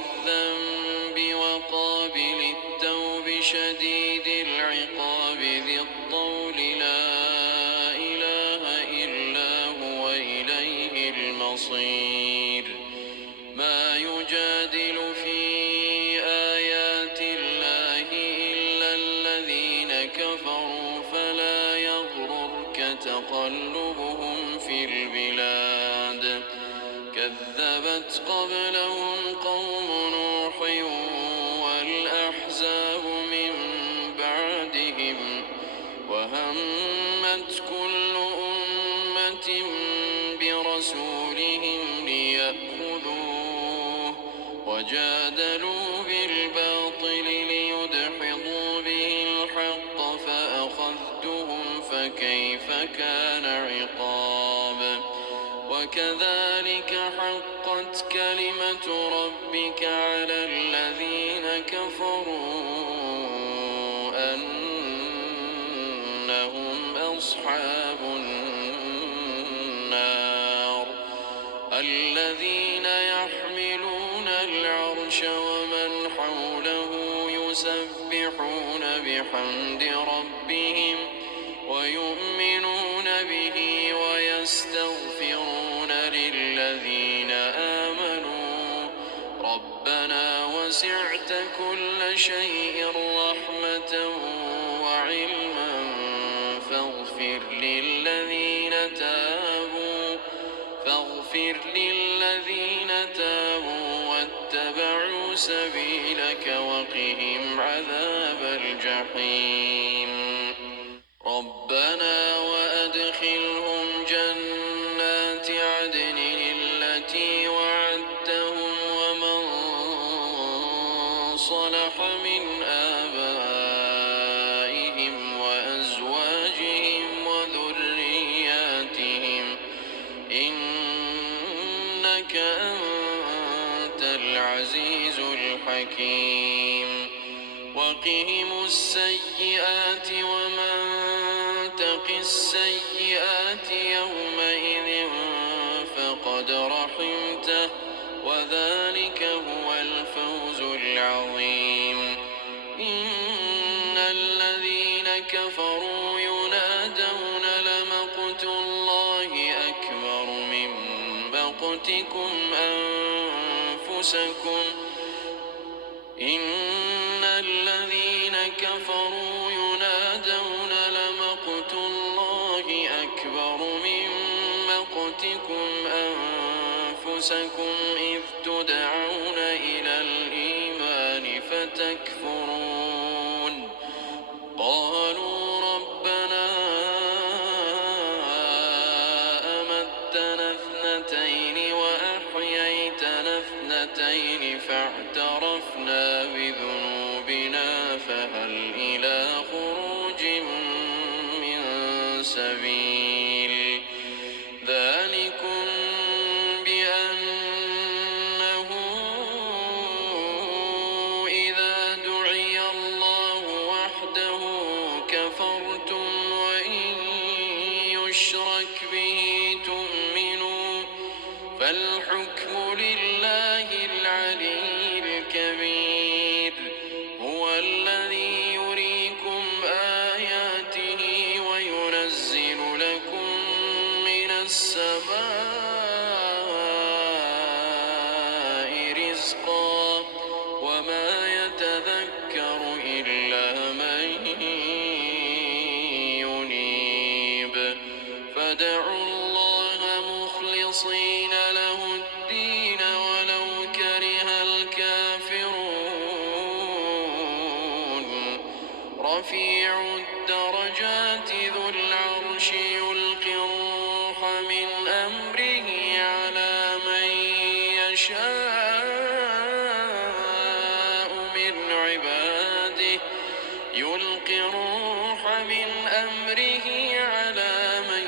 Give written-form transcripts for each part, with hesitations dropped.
الذنب وقابل التوب شديد العقاب ذي الطول لا إله إلا هو إليه المصير ما يجادل في آيات الله إلا الذين كفروا فلا يغررك تقلبهم في البلاد كذبت قبلهم قوم نوح والأحزاب من بعدهم وهمت كل أمة برسولهم ليأخذوه وجادلوا بالباطل ليدحضوا به الحق فأخذتهم فكيف كان عقاب وكذلك حقت كلمة ربك على الذين كفروا أنهم أصحاب النار الذين يحملون العرش ومن حوله يسبحون بحمد ربهم ويؤمنون به ويستغفرون للذين آمنوا ربنا وسعت كل شيء رحمة وعلما فاغفر للذين تابوا واتبعوا سبيلك وقهم عذاب الجحيم ربنا وأدخلهم جنات عدن التي وعدتهم ومن صلح من آبائهم وأزواجهم وذرياتهم إنك أنت العزيز الحكيم وقهم السيئات ومن تق السيئات يومئذ فقد رحمته وذلك هو الفوز العظيم إن الذين كفروا ينادون لمقت الله أكبر من مقتكم أنفسكم إن الذين كفروا ينادون لمقت الله أكبر من مقتكم أنفسكم إذ تدعون إلى الإيمان فتكفرون قالوا ربنا أمتنا اثنتين وأحييتنا اثنتين فاعترفنا بذنوبنا فهل إلى خروج من سبيل ذلكم بأنه إذا دعي الله وحده كفرتم وإن يشرك به تؤمنوا فالحكم لله العلي الكبير هو الذي يريكم آياته وينزل لكم من السماء رزقا وما يتذكر إلا من ينيب فادعوا الله مخلصين له الدين ولو كره الكافرون رفيع الدرجات ذو العرش يلقي الروح من أمره على من يشاء من عباده يلقي الروح من أمره على من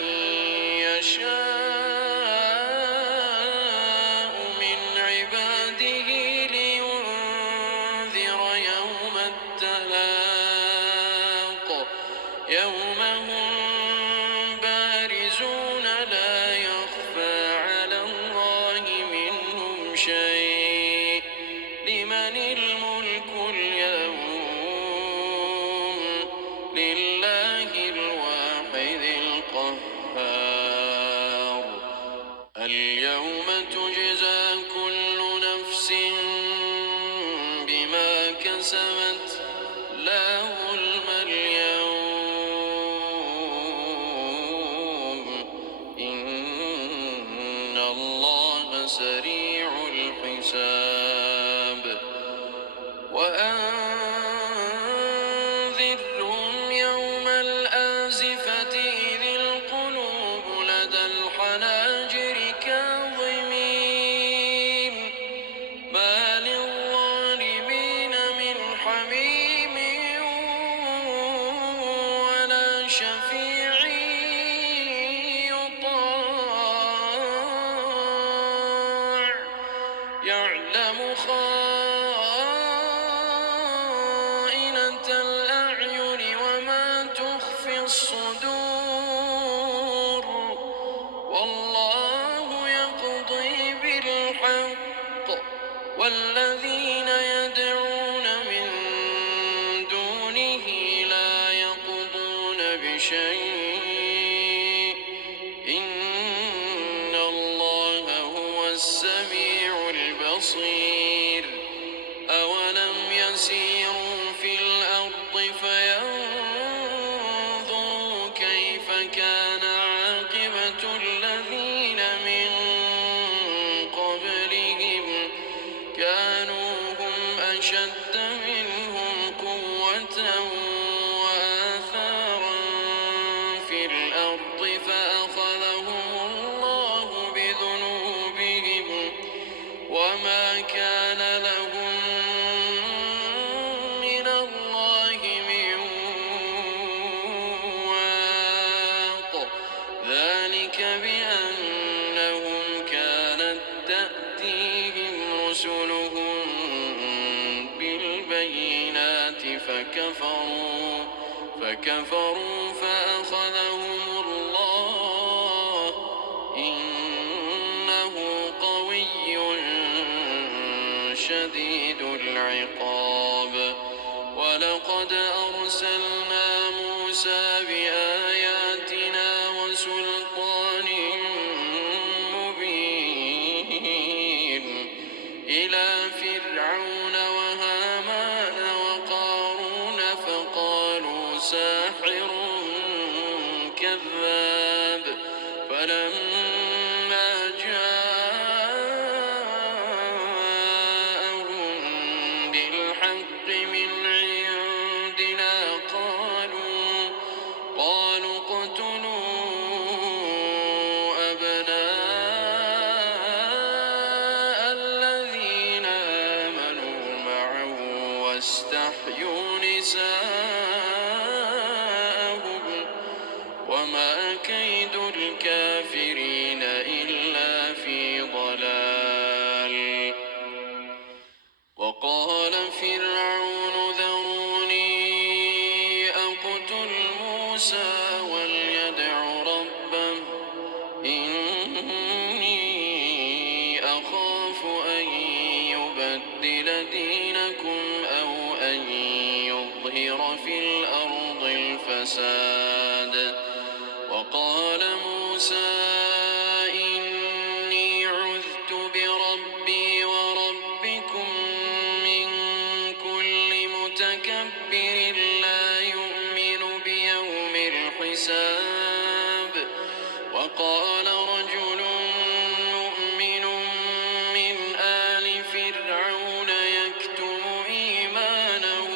يشاء من عباده لينذر يوم التلاق يوم هم بارزون لا يخفى على الله منهم شيء لمن الملك اليوم لله الواحد القهار اليوم تجزى كل نفس بما كسبت لا ظلم اليوم إن الله سريع الحساب وأنذرهم يوم الآزفة إذ القلوب لدى الحناجر كاظمين ما للظالمين من حميم ولا شفيع يطاع يعلم خائنة الأعين وما تخفي الصدور والله يقضي بالحق والذين يدعون من دونه لا يقضون بشيء إن الله هو السميع البصير أولم يسيروا في الأرض فينظروا كيف كان عاقبة الذين من قبلهم كانوا هم أشد منهم قوة وآثارا في الأرض فأخذهم الله بذنوبهم وما كان لهم من الله من واق ذلك بأنهم كانت تأتيهم رسلهم بالبينات فكفروا فأخذهم الله إنه قوي شديد العقاب ولقد أرسلنا موسى بآياتنا وسلطان مبين إلى فرعون وهامان وقارون فقالوا ساحر كذاب فلما جاءهم بالحق من عندنا قالوا اقتلوا أبناء الذين آمنوا معه واستحيوا نساءهم وما كيد الكافرين إلا في ضلال وقال فرعون ذروني أقتل موسى وليدع ربه إني أخاف أن يبدل دينكم أو أن يظهر في الأرض الفساد وقال موسى إني عذت بربي وربكم من كل متكبر لا يؤمن بيوم الحساب وقال رجل مؤمن من آل فرعون يكتم إيمانه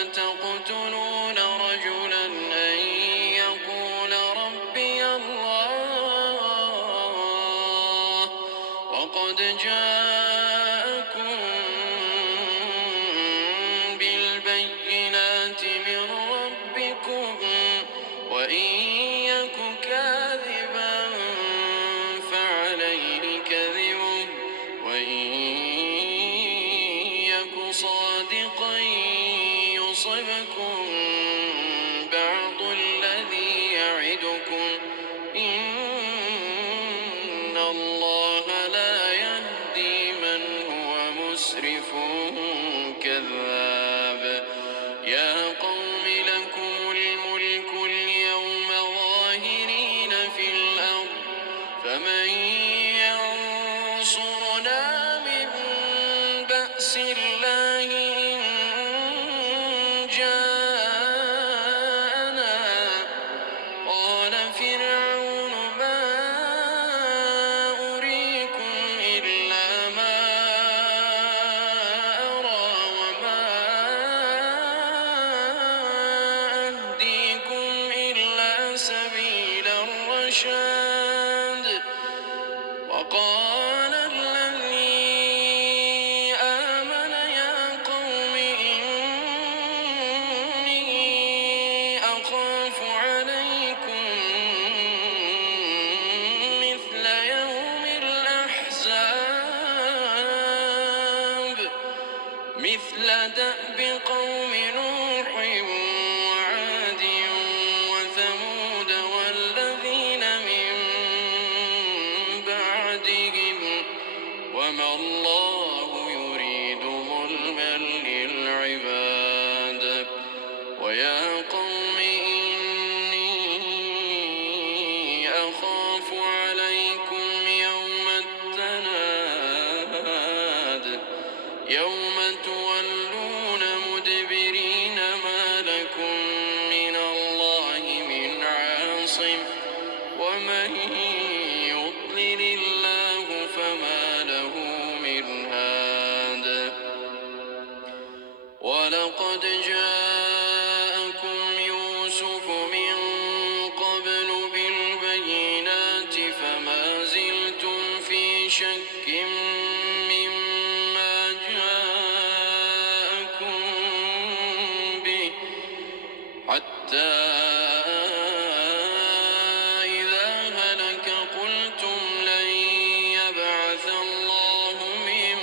أتقتلون رجلا أن يقول ربي الله وقد جاءكم بالبينات من ربكم وإن يك كاذبا فعليه كذبه وإن يك صادقا يصبكم بعض الذي يعدكم إن الله لا يهدي من هو مسرف مسرف كذاب يا قوم لكم الملك اليوم ظاهرين في الأرض فمن ينصرنا من بأس الله إن جاءنا قال فرعون ما أريكم إلا ما أرى وما أهديكم إلا سبيل الرشاد وقال الذي آمن يا قوم إني أخاف عليكم مثل يوم الأحزاب مثل دأب قوم نوح وعاد وثمود والذين من بعدهم وما الله يريد ظلما للعباد ويا قوم إني أخاف عليكم يوم التناد يوم تولون مدبرين ما لكم من الله من عاصم ومن يضلل الله فما له من هاد ولقد جاءكم يوسف من قبل بالبينات فما زلتم في شك مما جاءكم به حتى إذا هلك قلتم لن يبعث الله من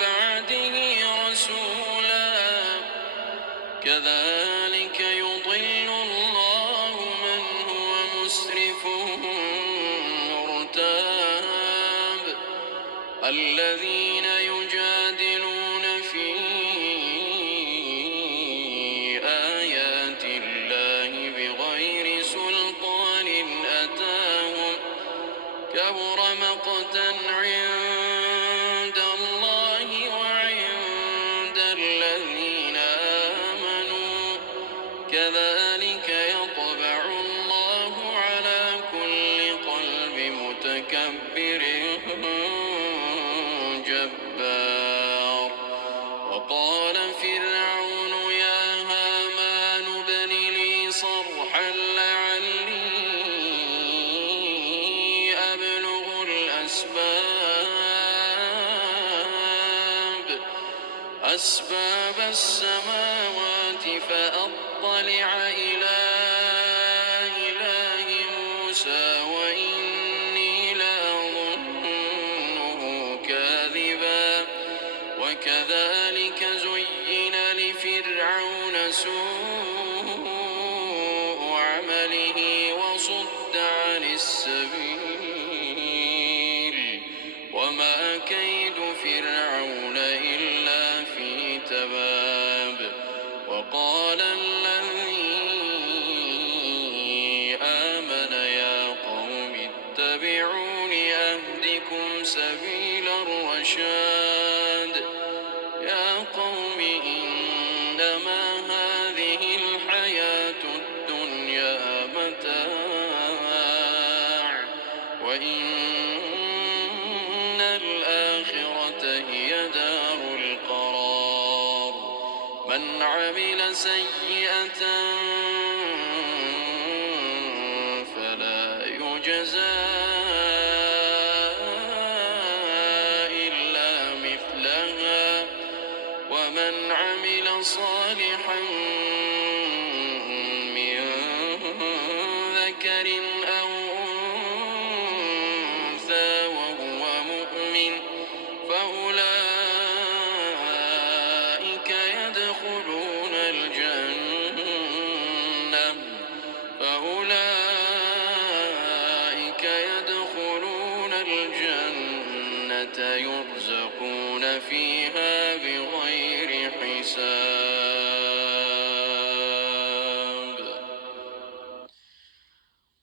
بعده رسولا كذلك يضل الله من هو مسرف مرتاب الذين يجادلون في آيات الله بغير سلطان أتاهم كبر مقتا عند الله وعند الذين آمنوا كذلك يطبع الله على كل قلب متكبر جبار وقال فرعون يا هامان ابن لي صرحا لعلي أبلغ أسباب السماوات فأطلع إلى إله موسى وإني لأظنه كاذبا وكذلك زين لفرعون سوء عمله وصد عن السبيل وما كيد فرعون إلا في تباب وقال الذي آمن يا قوم اتبعون أهدكم سبيل الرشاد يا قوم إنما هذه الحياة الدنيا متاع وإن الآخرة هي دار القرار من عمل سيئة فلا يجزى إلا مثلها ومن عمل صالحا من ذكر أو أنثى وهو مؤمن فأولئك يدخلون الجنة يرزقون يرزقون فيها بغير حساب.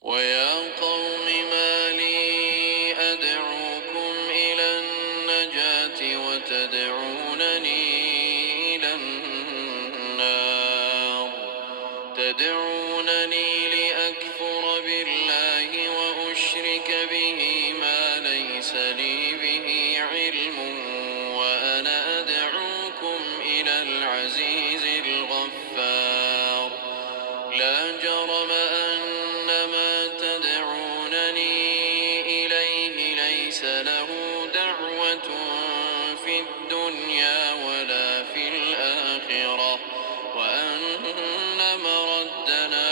ويا قوم ما لي أدعوكم إلى النجاة وتدعونني إلى النار، تدعونني لأكفر بالله وأشرك به ما ليس لي به علم، وأنا أدعوكم إلى العزيز الغفار. لا جرم أن ما تدعونني إليه ليس له دعوة في الدنيا ولا في الآخرة، وأن مردنا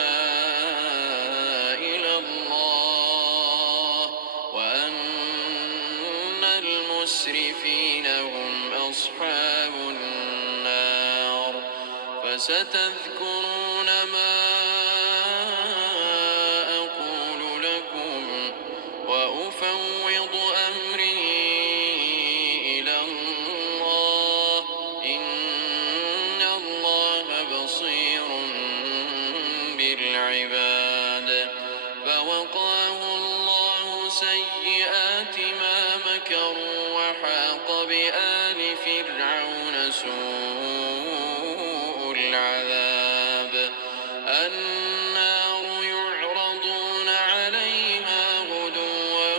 إلى الله، وأن المسرفين هم أصحاب النار. فستذكرون ما أقول لكم، وأفوض أمري إلى الله، إن الله بصير بالعباد. فوقاه الله سيئات ما مكروا، وحاق بآل فرعون سوء العذاب. النار يعرضون عليها غدوا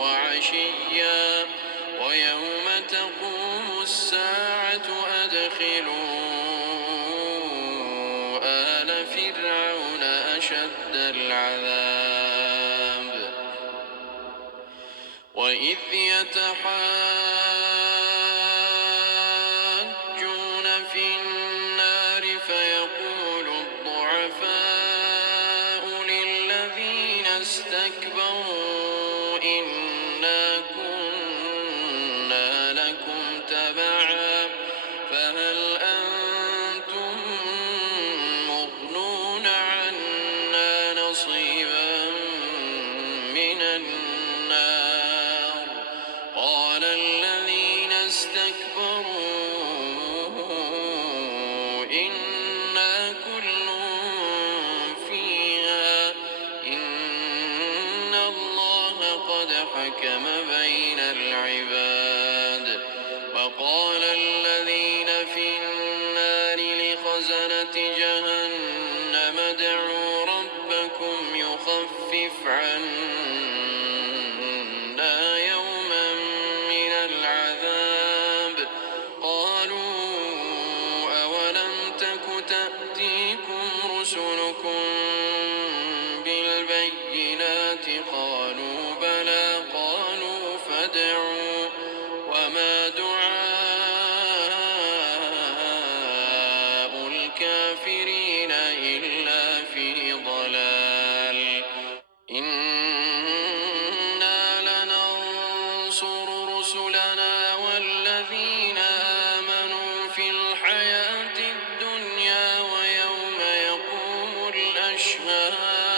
وعشيا، ويوم تقوم الساعة أدخلوا آل فرعون أشد العذاب. وإذ يتحاجون في النار فيقول الضعفاء للذين استكبروا إنا كنا لكم تبعا فهل أنتم مغنون عنا نصيبا من النار؟ قال الذين استكبروا إنا كل فيها إن الله قد حكم بين العباد. وقال الذين في النار لخزنة جهنم ادعوا ربكم يخفف عنا يوما من العذاب. قالوا أولم تك تأتيكم رسلكم بالبينات؟ قالوا بلى. قالوا فادعوا. وما دعاء الكافرين إلا في ضلال. إنا لننصر رسلنا والذين آمنوا في الحياة الدنيا ويوم يقوم الأشهاد،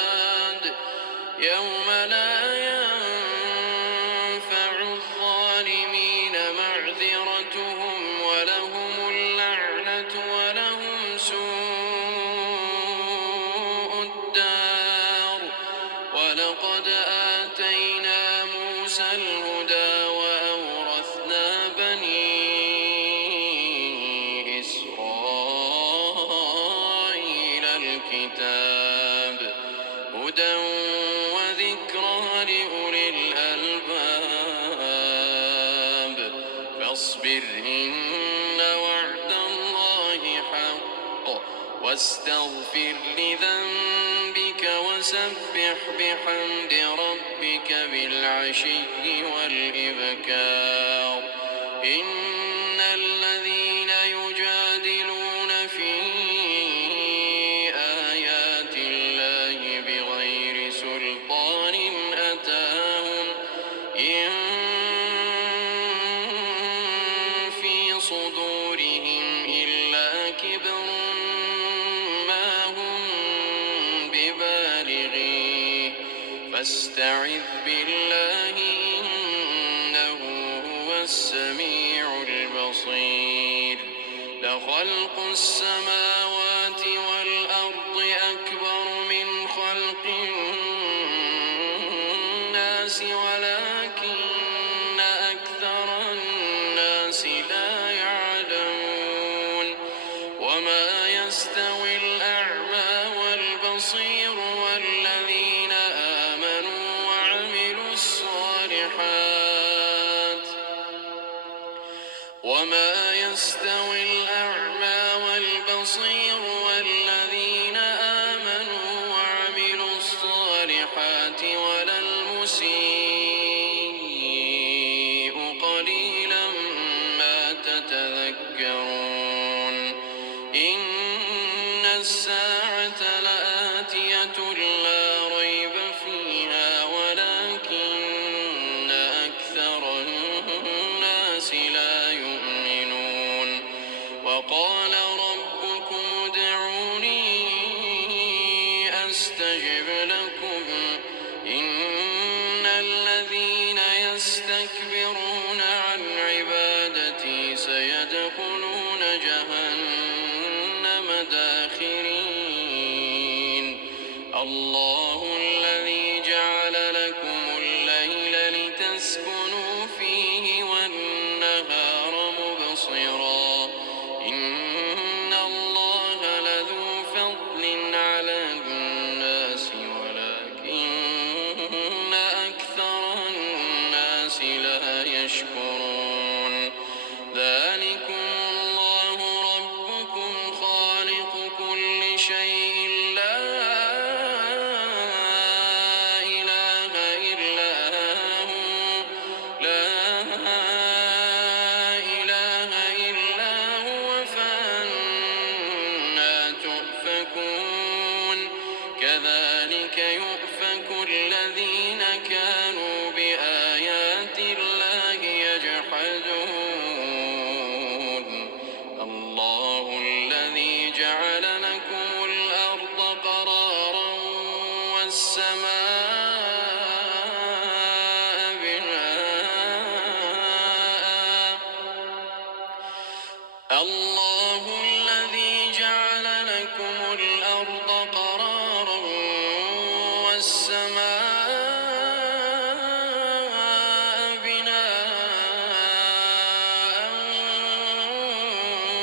يوم لا ينفع الظالمين معذرتهم ولهم اللعنة ولهم سوء الدار. ولقد آتينا موسى الهدى وأورثنا بني إسرائيل الكتاب، هدى وذكرى لأولي الألباب. فاصبر إن وعد الله حق، واستغفر لذنبك وسبح بحمد ربك بالعشي والإبكار. إن الذين يجادلون في آيات الله بغير سلطان أتاهم، إن في صدورهم إلا كبر ما هم ببالغيه، فاستعذ بالله إنه هو السميع البصير. لخلق السماوات والأرض أكبر من خلق الناس ولكن أكثر الناس لا يعلمون. وما يستوي الأعمى والبصير والذين آمنوا وعملوا الصالحات ولا المسيء قليلا ما تتذكرون. إن الساعة لآتية لا ريب فيها ولكن أكثر الناس لا يؤمنون. وقال ربكم ادعوني أستجب لكم إن الذين يستكبرون عن عبادتي سيدخلون جهنم داخرين. الله الذي جعل لكم الليل لتسكنوا فيه والنهار مبصرا إن الله لذو فضل على الناس ولكن أكثر الناس لا يشكرون. ذلكم الله ربكم خالق كل شيء لا إله إلا هو فأنا تؤفكون. كذلك يؤفك الذين كانوا بآيات الله يجحدون. الله الذي جعل لكم الأرض قرارا والسماء بناء. الله الذي جعل لكم الأرض قرارا والسماء بناء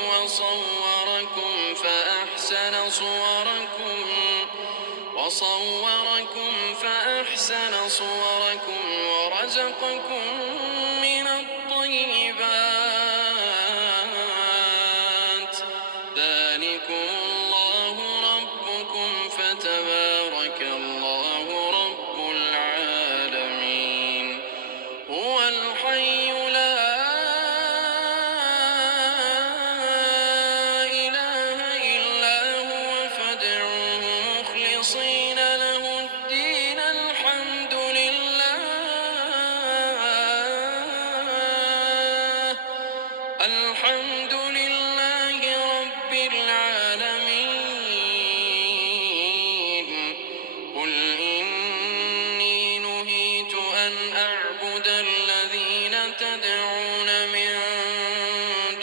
وصوركم فأحسن صوركم ورزقكم من الطيبات. ذلكم الله ربكم فتبارك الله رب العالمين. هو الحي لا إله إلا هو فادعوه مخلصين له الدين. الحمد لله رب العالمين. قل إني نهيت أن أعبد الذين تدعون من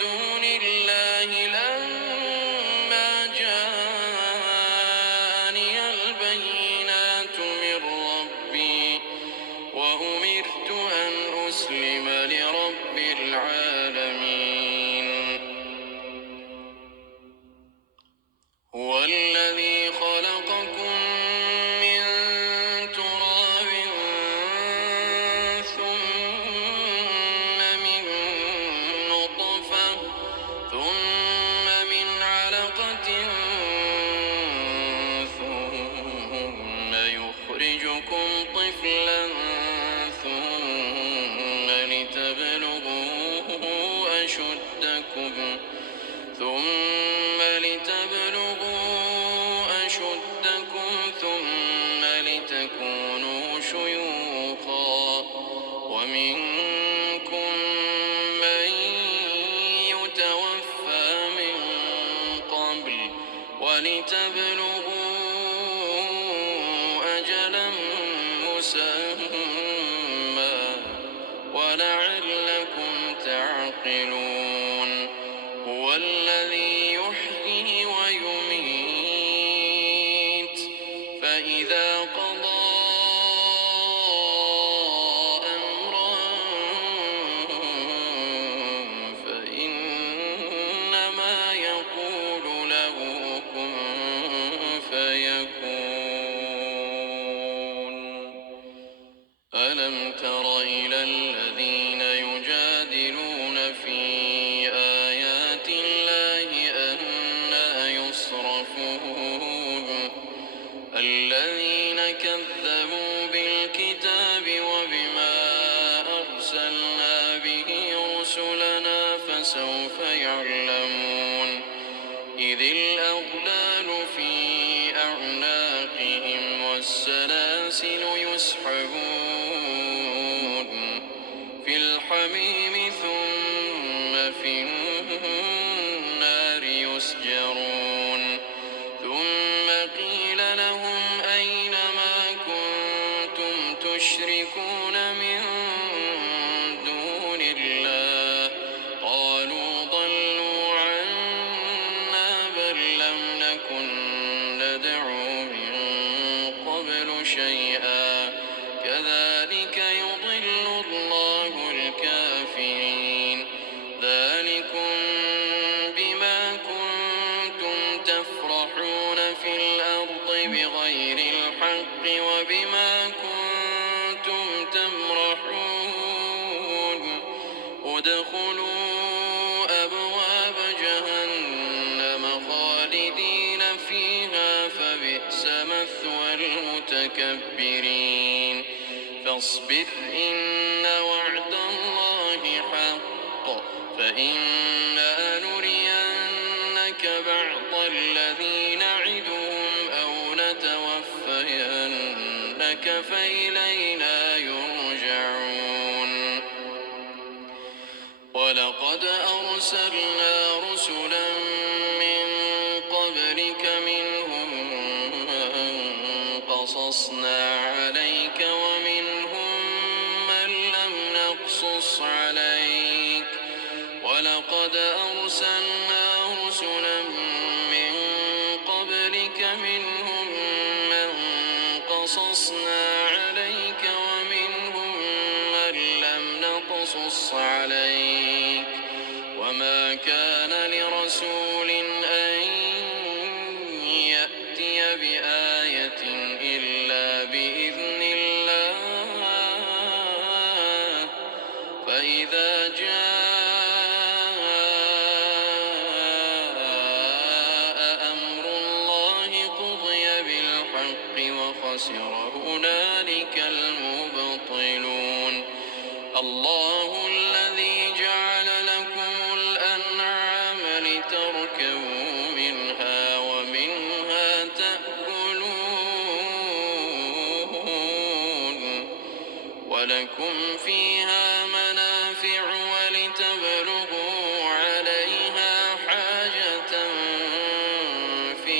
دون الله لما جاءني البينات من ربي وأمرت أن أسلم لرب العالمين. هو الذي خلقكم من تراب ثم من نطفة ثم من علقة ثم يخرجكم طفلا ثم لتبلغوا أشدكم ثم لتكونوا شيوخا ومنكم من يتوفى من قبل ولتبلغوا أجلا مسمى ولعلكم تعقلون هو الذي يحيي ويميت فإذا قضى أمرا فإنما يقول له كن فيكون ألم تر إلى الذين يجادلون في آيات الله أنى يصرفون الذين كذبوا بالكتاب وبما أرسلنا به رسلنا فسوف يعلمون إذ الأغلال في أعناقهم والسلاسل يسحبون في الحميم ثم في النار يسجرون ثم قيل لهم أين ما كنتم تشركون من دون الله قالوا ضلوا عنا بل لم نكن ندعو من قبل شيئا كذلك يضل الله الكافرين ذلكم بما كنتم تفرحون في الأرض بغير الحق وبما كنتم تمرحون ادخلوا أبواب جهنم خالدين فيها فبئس مثوى المتكبرين فاصبر إن وعد الله حق فإنا نرينك بعض الذي نعدهم أو نتوفينك فإلينا يرجعون ولقد أرسلنا رسلا من قبلك منهم من قصصنا عليك ومنهم من لم نقصص عليك ولقد أرسلنا رسلا من قبلك منهم من قصصنا عليك ومنهم من لم نقصص عليك وما كان لرسول أن يأتي بآية إلا بإذن الله فإذا جاء أمر الله قضي بالحق وخسر هنالك المبطلون الله الذي جعل لكم الأنعام لتركبوا منها ومنها تأكلون ولكم فيها منافع ولتبلغوا عليها حاجة في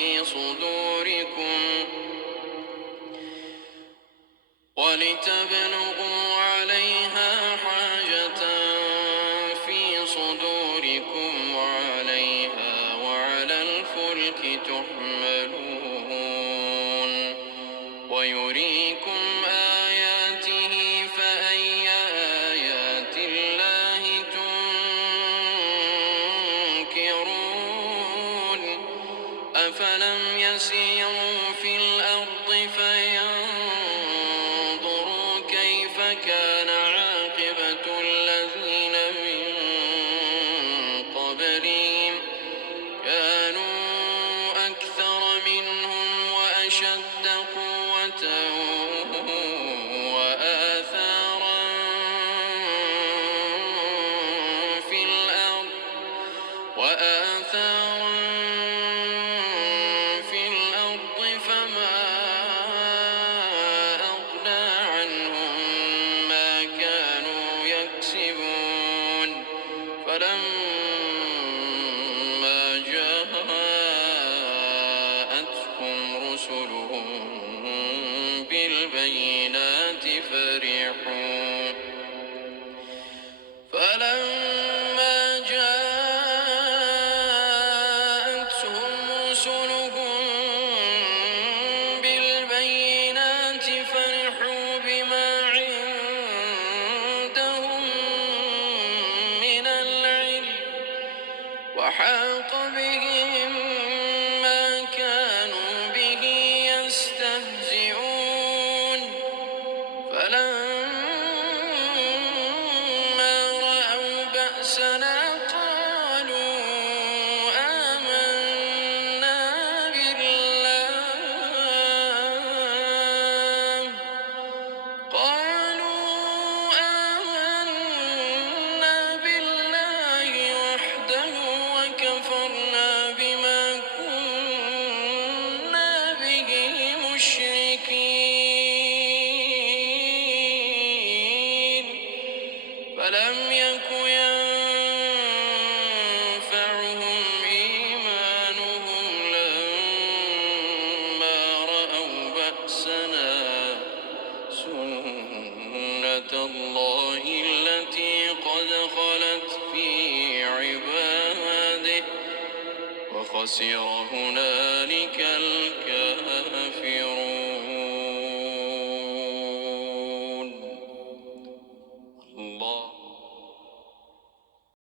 صدوركم وعليها وعلى الفلك تحملون ويريكم آياته فأي آيات الله تنكرون أفلم يسيروا في الأرض فينظروا كيف كان عاقبة الذين من قبلهم كانوا أكثر منهم وأشد قوة وآثارا في الأرض فما أغنى عنهم ما كانوا يكسبون فلما جاءتهم رسلهم بالبينات فرحوا فلما وحاق بهم ما كانوا به يستهزئون فلما رأوا بأسنا قالوا آمنا بالله وحده وكفرنا بما كنا به مشركين فلم يك ينفعهم إيمانهم لما رأوا بأسنا سنة الله التي قد خلت في عباده وخسر هنالك الكافرون